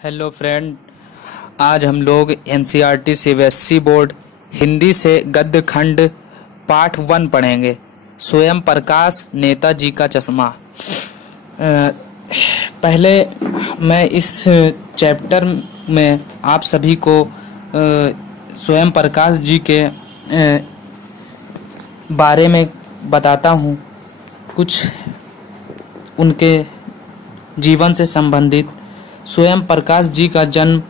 Hello friend, आज हम लोग एनसीईआरटी सीबीएसई बोर्ड हिंदी से गद्य खंड पाठ 1 पढ़ेंगे। स्वयं प्रकाश नेताजी का चश्मा। पहले मैं इस चैप्टर में आप सभी को स्वयं प्रकाश जी के बारे में बताता हूँ, कुछ उनके जीवन से संबंधित। स्वयं प्रकाश जी का जन्म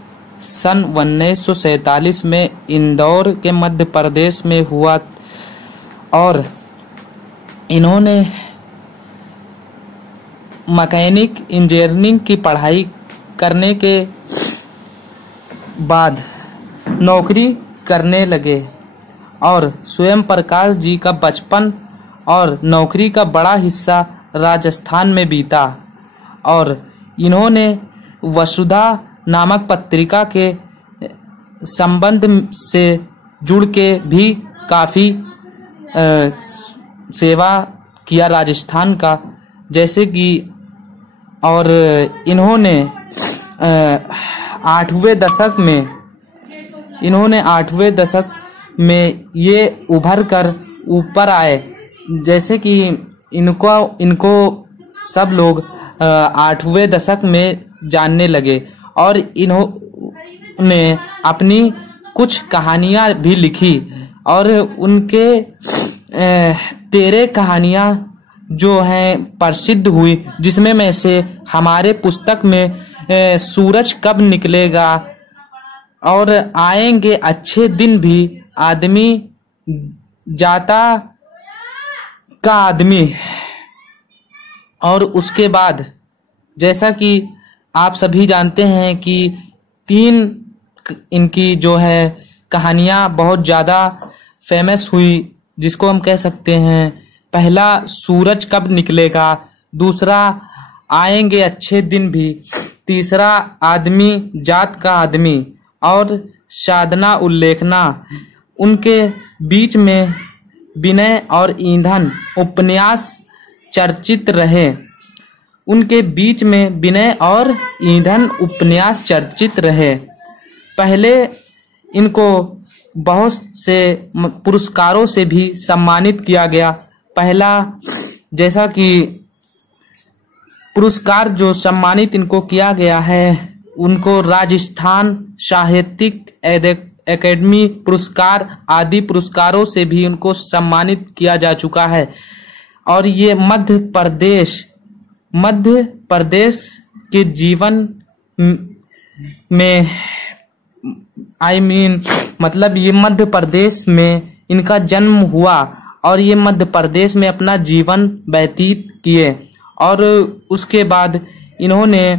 सन 1947 में इंदौर के मध्य प्रदेश में हुआ और इन्होंने मैकेनिक इंजीनियरिंग की पढ़ाई करने के बाद नौकरी करने लगे और स्वयं प्रकाश जी का बचपन और नौकरी का बड़ा हिस्सा राजस्थान में बीता और इन्होंने वसुधा नामक पत्रिका के संबंध से जुड़ के भी काफ़ी सेवा किया राजस्थान का, जैसे कि और इन्होंने 8वें दशक में ये उभर कर ऊपर आए, जैसे कि इनको सब लोग 8वें दशक में जानने लगे और इन्होंने अपनी कुछ कहानियाँ भी लिखी और उनके 13 कहानियाँ जो हैं प्रसिद्ध हुई, जिसमें में से हमारे पुस्तक में सूरज कब निकलेगा और आएंगे अच्छे दिन भी, आदमी जाता का आदमी, और उसके बाद जैसा कि आप सभी जानते हैं कि 3 इनकी जो है कहानियाँ बहुत ज़्यादा फेमस हुई, जिसको हम कह सकते हैं, पहला सूरज कब निकलेगा, दूसरा आएंगे अच्छे दिन भी, तीसरा आदमी जात का आदमी और साधना उल्लेखना। उनके बीच में विनय और ईंधन उपन्यास चर्चित रहे। पहले इनको बहुत से पुरस्कारों से भी सम्मानित किया गया। पहला जैसा कि पुरस्कार जो सम्मानित इनको किया गया है, उनको राजस्थान साहित्यिक एकेडमी पुरस्कार आदि पुरस्कारों से भी उनको सम्मानित किया जा चुका है। और ये मध्य प्रदेश के जीवन में मतलब ये मध्य प्रदेश में इनका जन्म हुआ और ये मध्य प्रदेश में अपना जीवन व्यतीत किए और उसके बाद इन्होंने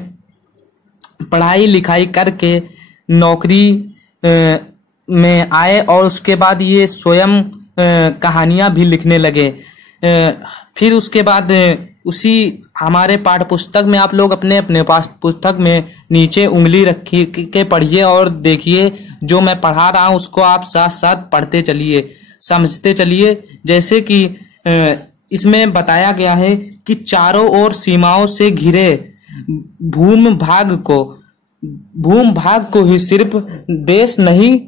पढ़ाई लिखाई करके नौकरी में आए और उसके बाद ये स्वयं कहानियाँ भी लिखने लगे। फिर उसके बाद उसी हमारे पाठ्य पुस्तक में आप लोग अपने अपने पुस्तक में नीचे उंगली रखी के पढ़िए और देखिए, जो मैं पढ़ा रहा हूँ उसको आप साथ साथ पढ़ते चलिए, समझते चलिए। जैसे कि इसमें बताया गया है कि चारों ओर सीमाओं से घिरे भूमभाग को ही सिर्फ देश नहीं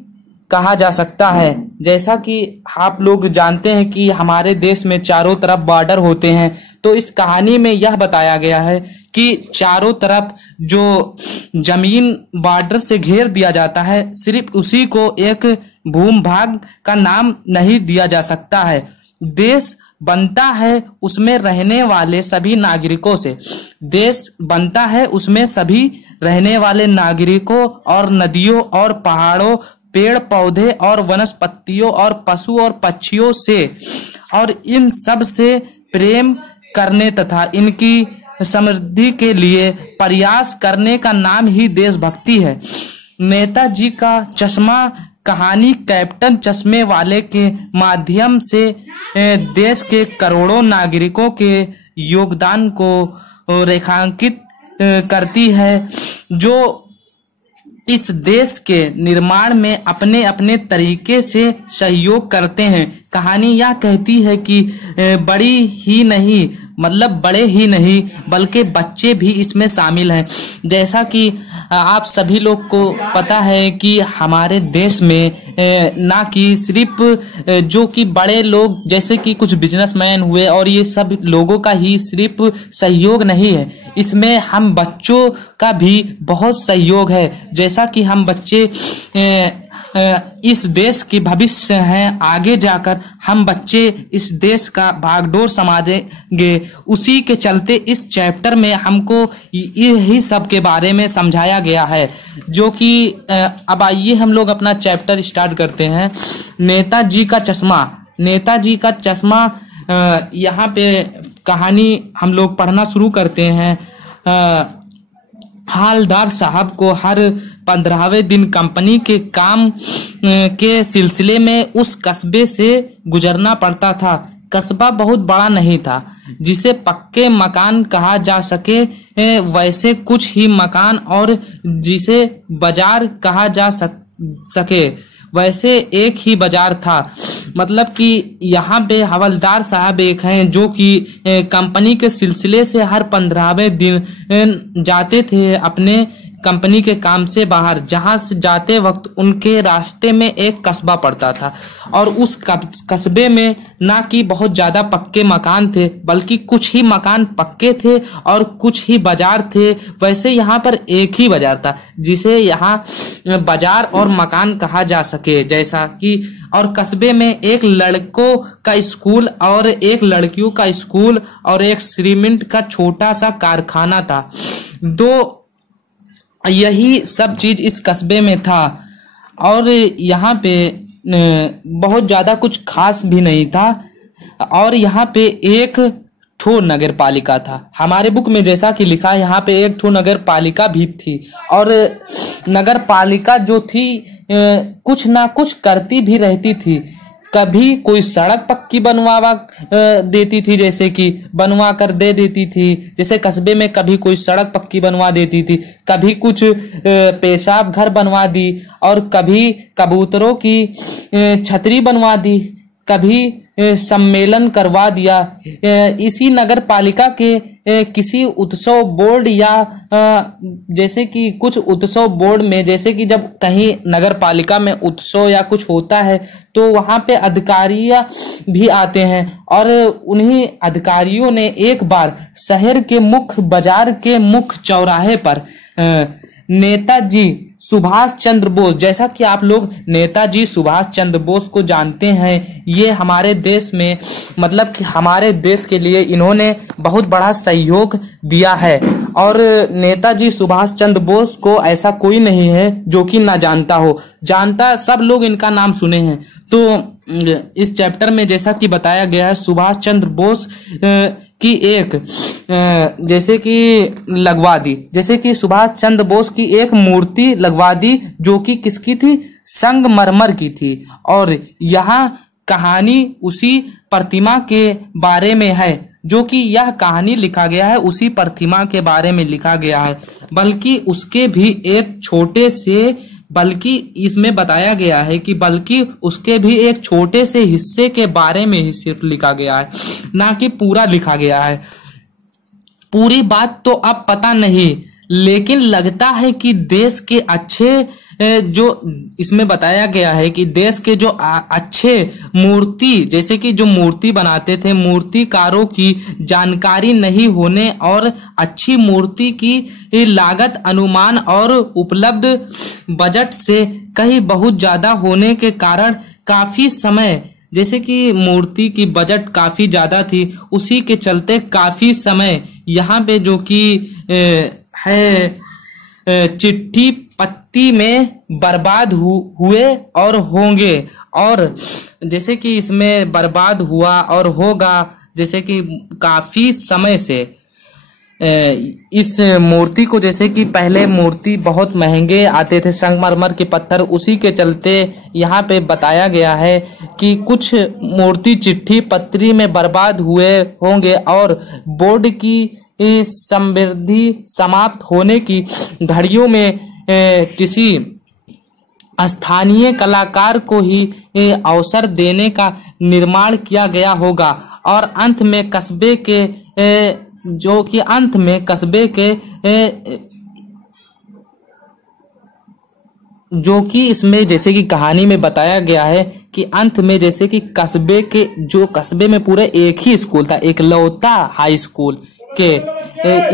कहा जा सकता है। जैसा कि आप लोग जानते हैं कि हमारे देश में चारों तरफ बॉर्डर होते हैं, तो इस कहानी में यह बताया गया है कि चारों तरफ जो जमीन बॉर्डर से घेर दिया जाता है, सिर्फ उसी को एक भूमभाग का नाम नहीं दिया जा सकता है। देश बनता है उसमें रहने वाले सभी नागरिकों से। देश बनता है उसमें सभी रहने वाले नागरिकों और नदियों और पहाड़ों, पेड़ पौधे और वनस्पतियों और पशु और पक्षियों से, और इन सब से प्रेम करने तथा इनकी समृद्धि के लिए प्रयास करने का नाम ही देशभक्ति है। नेताजी का चश्मा कहानी कैप्टन चश्मे वाले के माध्यम से देश के करोड़ों नागरिकों के योगदान को रेखांकित करती है, जो इस देश के निर्माण में अपने अपने तरीके से सहयोग करते हैं। कहानी यह कहती है कि बड़ी ही नहीं मतलब बड़े ही नहीं बल्कि बच्चे भी इसमें शामिल हैं। जैसा कि आप सभी लोग को पता है कि हमारे देश में ना कि सिर्फ जो कि बड़े लोग जैसे कि कुछ बिजनेसमैन हुए और ये सब लोगों का ही सिर्फ सहयोग नहीं है, इसमें हम बच्चों का भी बहुत सहयोग है। जैसा कि हम बच्चे इस देश के भविष्य हैं, आगे जाकर हम बच्चे इस देश का भागडोर संभालेंगे। उसी के चलते इस चैप्टर में हमको यही सब के बारे में समझाया गया है, जो कि अब आइए हम लोग अपना चैप्टर स्टार्ट करते हैं। नेताजी का चश्मा। नेताजी का चश्मा, यहाँ पे कहानी हम लोग पढ़ना शुरू करते हैं। हालदार साहब को हर 15वें दिन कंपनी के काम के सिलसिले में उस कस्बे से गुजरना पड़ता था। कस्बा बहुत बड़ा नहीं था जिसे पक्के मकान कहा जा सके, वैसे कुछ ही मकान, और जिसे बाजार कहा जा सके वैसे एक ही बाजार था। मतलब कि यहाँ पे हवलदार साहब एक हैं जो कि कंपनी के सिलसिले से हर 15वें दिन जाते थे अपने कंपनी के काम से बाहर। जहां से जाते वक्त उनके रास्ते में एक कस्बा पड़ता था और उस कस्बे में ना कि बहुत ज्यादा पक्के मकान थे बल्कि कुछ ही मकान पक्के थे और कुछ ही बाजार थे। वैसे यहाँ पर एक ही बाजार था जिसे यहाँ बाजार और मकान कहा जा सके। जैसा कि और कस्बे में एक लड़कों का स्कूल और एक लड़कियों का स्कूल और एक सीमेंट का छोटा सा कारखाना था। यही सब चीज इस कस्बे में था और यहाँ पे बहुत ज्यादा कुछ खास भी नहीं था। और यहाँ पे एक ठो नगर पालिका था। हमारे बुक में जैसा कि लिखा है यहाँ पे एक ठो नगर पालिका भी थी और नगर पालिका जो थी कुछ ना कुछ करती भी रहती थी। कभी कोई सड़क पक्की बनवा देती थी, जैसे कि बनवा कर दे देती थी। जैसे कस्बे में कभी कोई सड़क पक्की बनवा देती थी, कभी कुछ पेशाब घर बनवा दी और कभी कबूतरों की छतरी बनवा दी, कभी सम्मेलन करवा दिया। इसी नगर पालिका के किसी उत्सव बोर्ड या जैसे कि कुछ उत्सव बोर्ड में, जैसे कि जब कहीं नगर पालिका में उत्सव या कुछ होता है तो वहां पे अधिकारी भी आते हैं और उन्हीं अधिकारियों ने एक बार शहर के मुख्य बाजार के मुख्य चौराहे पर नेताजी सुभाष चंद्र बोस, जैसा कि आप लोग नेताजी सुभाष चंद्र बोस को जानते हैं, ये हमारे देश में मतलब कि हमारे देश के लिए इन्होंने बहुत बड़ा सहयोग दिया है। और नेताजी सुभाष चंद्र बोस को ऐसा कोई नहीं है जो कि ना जानता हो, जानता सब लोग इनका नाम सुने हैं। तो इस चैप्टर में जैसा कि बताया गया है सुभाष चंद्र बोस की एक जैसे कि लगवा दी, जैसे कि सुभाष चंद्र बोस की एक मूर्ति लगवा दी जो कि किसकी थी, संगमरमर की थी। और यहाँ कहानी उसी प्रतिमा के बारे में है, जो कि यह कहानी लिखा गया है उसी प्रतिमा के बारे में लिखा गया है, बल्कि उसके भी एक छोटे से, बल्कि इसमें बताया गया है कि बल्कि उसके भी एक छोटे से हिस्से के बारे में ही सिर्फ लिखा गया है, ना कि पूरा लिखा गया है। पूरी बात तो अब पता नहीं, लेकिन लगता है कि देश के अच्छे जो इसमें बताया गया है कि देश के जो अच्छे मूर्ति, जैसे कि जो मूर्ति बनाते थे, मूर्तिकारों की जानकारी नहीं होने और अच्छी मूर्ति की लागत अनुमान और उपलब्ध बजट से कहीं बहुत ज्यादा होने के कारण काफी समय, जैसे कि मूर्ति की बजट काफी ज्यादा थी, उसी के चलते काफी समय यहाँ पे जो कि है चिट्ठी पत्ती में बर्बाद हुए और होंगे। और जैसे कि इसमें बर्बाद हुआ और होगा, जैसे कि काफी समय से इस मूर्ति को, जैसे कि पहले मूर्ति बहुत महंगे आते थे संगमरमर के पत्थर, उसी के चलते यहाँ पे बताया गया है कि कुछ मूर्ति चिट्ठी पत्री में बर्बाद हुए होंगे और बोर्ड की समृद्धि समाप्त होने की घड़ियों में किसी स्थानीय कलाकार को ही अवसर देने का निर्माण किया गया होगा। और अंत में कस्बे के जो कि अंत में कस्बे के जो कि इसमें जैसे कि कहानी में बताया गया है कि अंत में जैसे कि कस्बे में पूरे एक ही स्कूल था, इकलौता हाई स्कूल के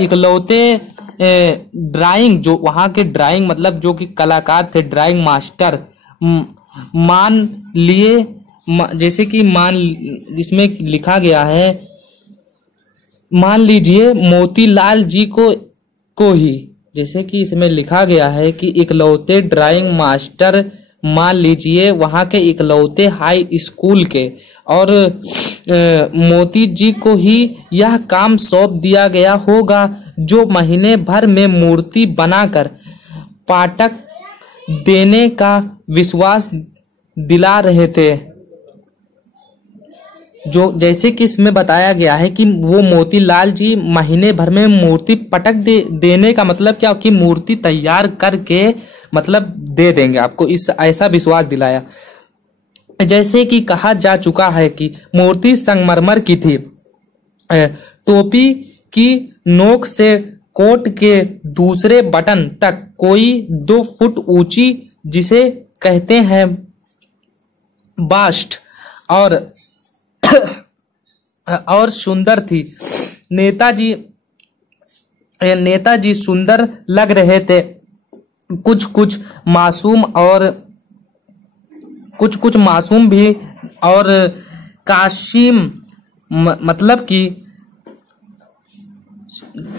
इकलौते ड्राइंग, जो वहाँ के ड्राइंग मतलब जो कि कलाकार थे, ड्राइंग मास्टर मान लिए, जैसे कि इसमें लिखा गया है, मान लीजिए मोतीलाल जी को ही, जैसे कि इसमें लिखा गया है कि इकलौते ड्राइंग मास्टर मान लीजिए वहाँ के इकलौते हाई स्कूल के, और मोती जी को ही यह काम सौंप दिया गया होगा, जो महीने भर में मूर्ति बनाकर पाठक देने का विश्वास दिला रहे थे। जो जैसे कि इसमें बताया गया है कि वो मोतीलाल जी महीने भर में मूर्ति पटक देने का मतलब क्या, कि मूर्ति तैयार करके मतलब दे देंगे आपको, इस ऐसा विश्वास दिलाया। जैसे कि कहा जा चुका है कि मूर्ति संगमरमर की थी, टोपी की नोक से कोट के दूसरे बटन तक कोई 2 फुट ऊंची, जिसे कहते हैं बास्ट, और सुंदर थी। नेताजी सुंदर लग रहे थे, कुछ मासूम भी, और काशिम मतलब कि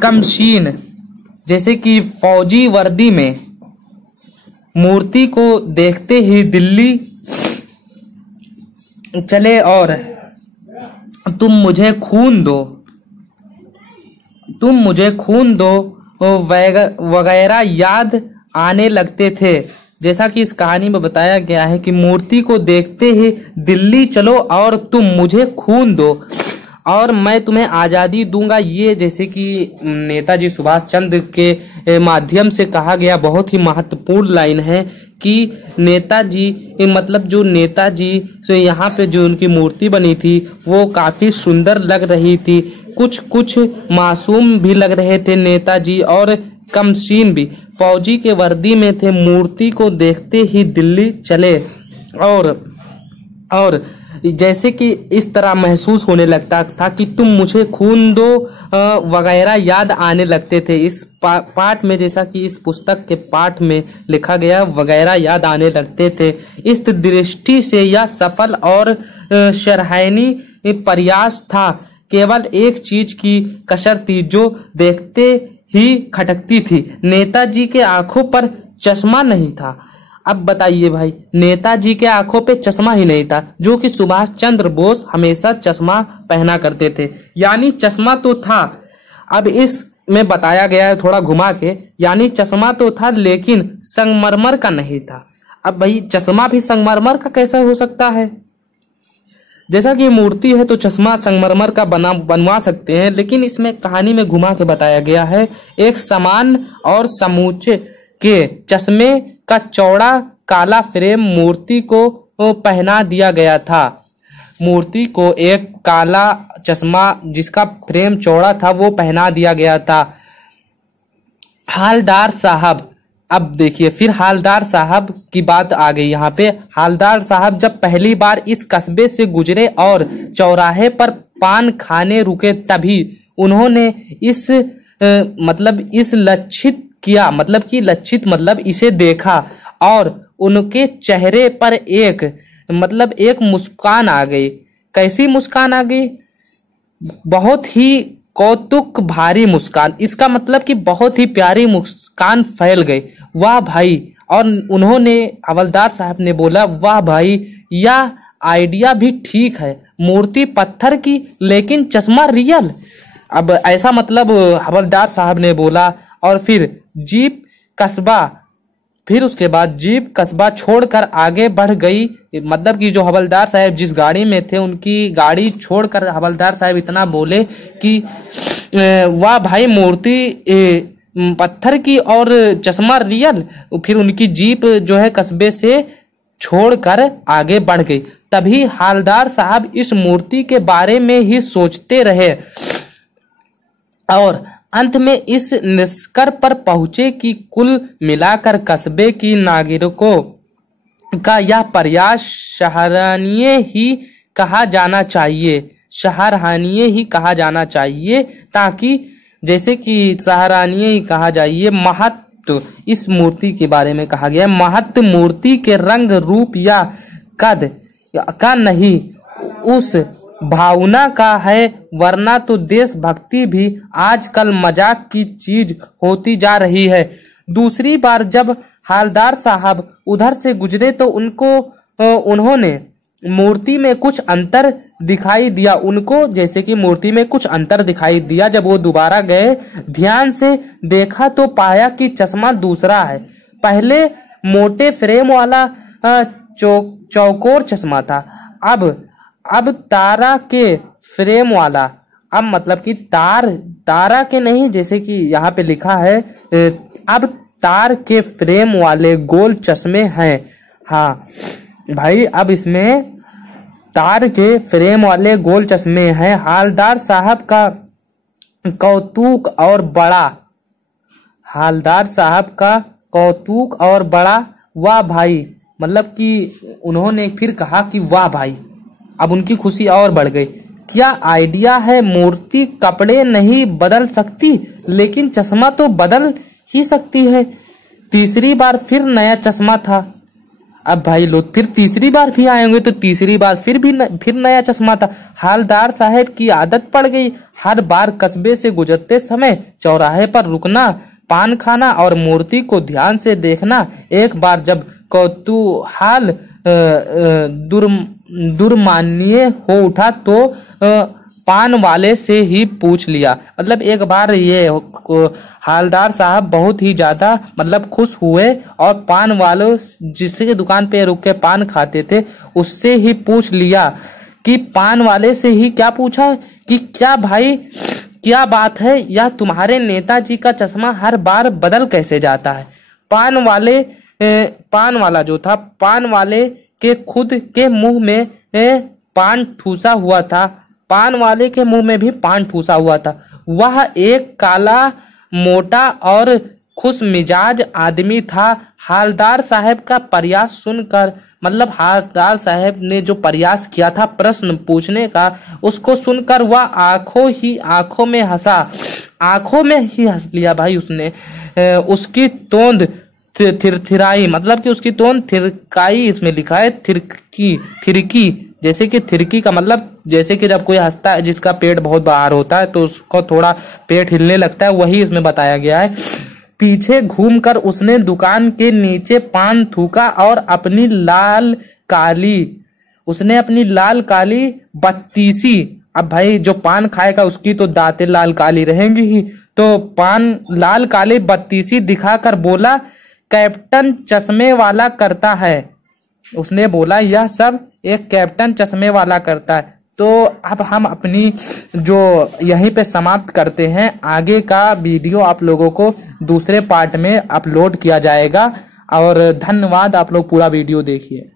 कमशीन, जैसे कि फौजी वर्दी में। मूर्ति को देखते ही दिल्ली चले और तुम मुझे खून दो वगैरह याद आने लगते थे। जैसा कि इस कहानी में बताया गया है कि मूर्ति को देखते ही दिल्ली चलो और तुम मुझे खून दो और मैं तुम्हें आज़ादी दूंगा। ये जैसे कि नेताजी सुभाष चंद्र के माध्यम से कहा गया बहुत ही महत्वपूर्ण लाइन है कि नेताजी मतलब जो नेताजी से यहाँ पे जो उनकी मूर्ति बनी थी वो काफ़ी सुंदर लग रही थी, कुछ मासूम भी लग रहे थे नेताजी और कमसीन भी, फौजी के वर्दी में थे। मूर्ति को देखते ही दिल्ली चले और जैसे कि इस तरह महसूस होने लगता था कि तुम मुझे खून दो वगैरह याद आने लगते थे। इस पाठ में जैसा कि इस पुस्तक के पाठ में लिखा गया वगैरह याद आने लगते थे। इस दृष्टि से यह सफल और सराहनीय प्रयास था। केवल एक चीज की कसर थी जो देखते ही खटकती थी, नेताजी के आंखों पर चश्मा नहीं था। अब बताइए भाई, नेताजी के आंखों पे चश्मा ही नहीं था, जो कि सुभाष चंद्र बोस हमेशा चश्मा पहना करते थे, यानी चश्मा तो था। अब इस में बताया गया है थोड़ा घुमा के, यानी चश्मा तो था लेकिन संगमरमर का नहीं था। अब भाई चश्मा भी संगमरमर का कैसे हो सकता है? जैसा कि मूर्ति है तो चश्मा संगमरमर का बनवा सकते हैं, लेकिन इसमें कहानी में घुमा के बताया गया है एक समान और समूचे के चश्मे का चौड़ा काला फ्रेम मूर्ति को पहना दिया गया था। मूर्ति को एक काला चश्मा जिसका फ्रेम चौड़ा था वो पहना दिया गया था। हालदार साहब, अब देखिए फिर हालदार साहब की बात आ गई यहाँ पे। हालदार साहब जब पहली बार इस कस्बे से गुजरे और चौराहे पर पान खाने रुके, तभी उन्होंने इस लक्षित किया, मतलब कि लक्षित मतलब इसे देखा और उनके चेहरे पर एक मुस्कान आ गई। कैसी मुस्कान आ गई? बहुत ही कौतुक भरी मुस्कान, इसका मतलब कि बहुत ही प्यारी मुस्कान फैल गई। वाह भाई! और उन्होंने हवलदार साहब ने बोला, वाह भाई, यह आइडिया भी ठीक है, मूर्ति पत्थर की लेकिन चश्मा रियल। अब ऐसा मतलब हवलदार साहब ने बोला और फिर उसके बाद जीप कस्बा छोड़कर आगे बढ़ गई। मतलब कि जो हवलदार साहब जिस गाड़ी में थे उनकी गाड़ी छोड़कर हवलदार साहब इतना बोले कि वाह भाई, मूर्ति पत्थर की और चश्मा रियल। फिर उनकी जीप जो है कस्बे से छोड़कर आगे बढ़ गई। तभी हालदार साहब इस मूर्ति के बारे में ही सोचते रहे और अंत में इस निष्कर्ष पर पहुंचे कि कुल मिलाकर कस्बे की नागरिकों का यह प्रयास सराहनीय ही कहा जाना चाहिए, ताकि जैसे कि सराहनीय ही कहा जाइए। महत्व इस मूर्ति के बारे में कहा गया है, महत्व मूर्ति के रंग रूप या कद का नहीं, उस भावना का है, वरना तो देशभक्ति भी आजकल मजाक की चीज होती जा रही है। दूसरी बार जब हालदार साहब उधर से गुजरे तो उन्होंने मूर्ति में कुछ अंतर दिखाई दिया, जैसे कि मूर्ति में कुछ अंतर दिखाई दिया। जब वो दोबारा गए, ध्यान से देखा तो पाया कि चश्मा दूसरा है। पहले मोटे फ्रेम वाला चौकोर चश्मा था, अब तारा के फ्रेम वाला, अब मतलब कि तारा के नहीं, जैसे कि यहाँ पे लिखा है अब तार के फ्रेम वाले गोल चश्मे हैं। हाँ भाई, अब इसमें तार के फ्रेम वाले गोल चश्मे हैं। हालदार साहब का कौतुक और बड़ा वाह भाई, मतलब कि उन्होंने फिर कहा कि वाह भाई। अब उनकी खुशी और बढ़ गई। क्या आइडिया है, मूर्ति कपड़े नहीं बदल सकती, लेकिन चश्मा तो बदल ही सकती है। तीसरी बार फिर नया चश्मा था। अब भाई लोग फिर तीसरी बार भी आएंगे तो तीसरी बार फिर नया चश्मा था। हालदार साहब की आदत पड़ गई, हर बार कस्बे से गुजरते समय चौराहे पर रुकना, पान खाना और मूर्ति को ध्यान से देखना। एक बार जब कौतूहल दुर्मान्य हो उठा तो पान वाले से ही पूछ लिया। मतलब एक बार ये हालदार साहब बहुत ही ज्यादा मतलब खुश हुए और पान वालों जिसके दुकान पे रुक के पान खाते थे उससे ही पूछ लिया कि पान वाले से ही क्या पूछा कि क्या भाई क्या बात है, यह तुम्हारे नेताजी का चश्मा हर बार बदल कैसे जाता है। पान वाला जो था, पान वाले के खुद के मुंह में पान ठूसा हुआ था, पान वाले के मुंह में भी पान ठूसा हुआ था। वह एक काला मोटा और खुश मिजाज आदमी था। हालदार साहब का प्रयास सुनकर, मतलब हालदार साहब ने जो प्रयास किया था प्रश्न पूछने का, उसको सुनकर वह आंखों में हंस लिया भाई उसने। उसकी तोंद थिरथिराई, मतलब कि उसकी तोंद थिरकाई, इसमें लिखा है थिरकी, जैसे कि थिरकी का मतलब जैसे कि जब कोई हंसता है जिसका पेट बहुत बाहर होता है तो उसको थोड़ा पेट हिलने लगता है, वही इसमें बताया गया है। पीछे घूमकर उसने दुकान के नीचे पान थूका और अपनी लाल काली बत्तीसी, अब भाई जो पान खाएगा उसकी तो दांतें लाल काली रहेंगी ही, तो पान लाल काली बत्तीसी दिखाकर बोला, कैप्टन चश्मे वाला करता है। उसने बोला यह सब एक कैप्टन चश्मे वाला करता है। तो अब हम अपनी जो यहीं पे समाप्त करते हैं, आगे का वीडियो आप लोगों को दूसरे पार्ट में अपलोड किया जाएगा। और धन्यवाद, आप लोग पूरा वीडियो देखिए।